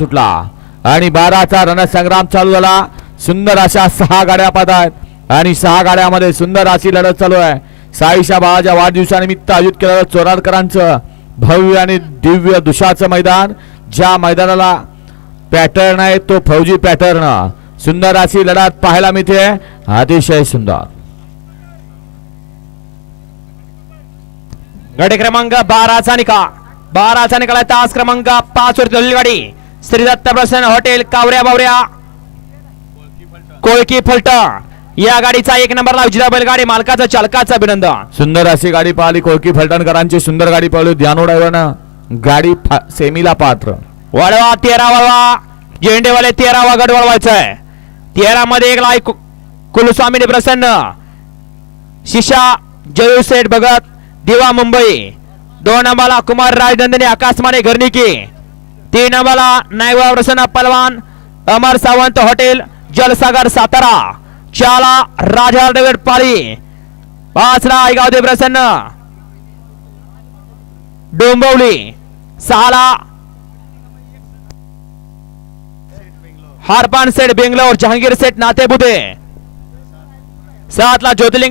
सुटला आणि बाराचा रणसंग्राम चालू झाला. सुंदर अशा सहा गाड्या पाहत आहेत आणि सहा गाड्यामध्ये सुंदर अशी लढत चालू आहे. साईशा बाळाच्या वाढदिवसानिमित्त आयोजित केलेलं चोराडकरांचं भव्य आणि दिव्य दुशाचं मैदान ज्या मैदानाला पॅटर्न आहे तो फौजी पॅटर्न. सुंदर अशी लढत पाहायला मिळते. अतिशय सुंदर. गाडी क्रमांक बाराचा निकाल. बाराचा निकाल आहे तास क्रमांक पाच वरती झालेली गाडी. श्री दत्त प्रसन्न हॉटेल कावऱ्या बावऱ्या. कोळकी फलटण. या गाडीचा एक नंबरला उजव्या बैलगाडी मालकाचं चालकाचं अभिनंदन. सुंदर अशी गाडी पाहिली कोळकी फलटणकरांची सुंदर गाडी पाहिली ध्यानो ड्रायव्हरनं गाडी सेमीला पात्र. वळवा तेरा वळवा. झेंडेवाले तेरावा गट वळवायचा आहे तेरा मध्ये एक लाईक कुलस्वामी प्रसन्न. शिशा जयू सेठ भगत दिवा मुंबई. दोन नंबरला कुमार राजनंदिनी आकाशमाने घरनिकी. तीन नंबरला नायवा प्रसन्न पलवान अमर सावंत हॉटेल जलसागर सातारा चाला राजा डेविड पाळी पाचला आयगाव दे प्रसन्न डोंबवली सहाला हारपान सेठ बेंगलोर जहांगीर सेठ नातेबुते सातला ज्योतिर्लिंग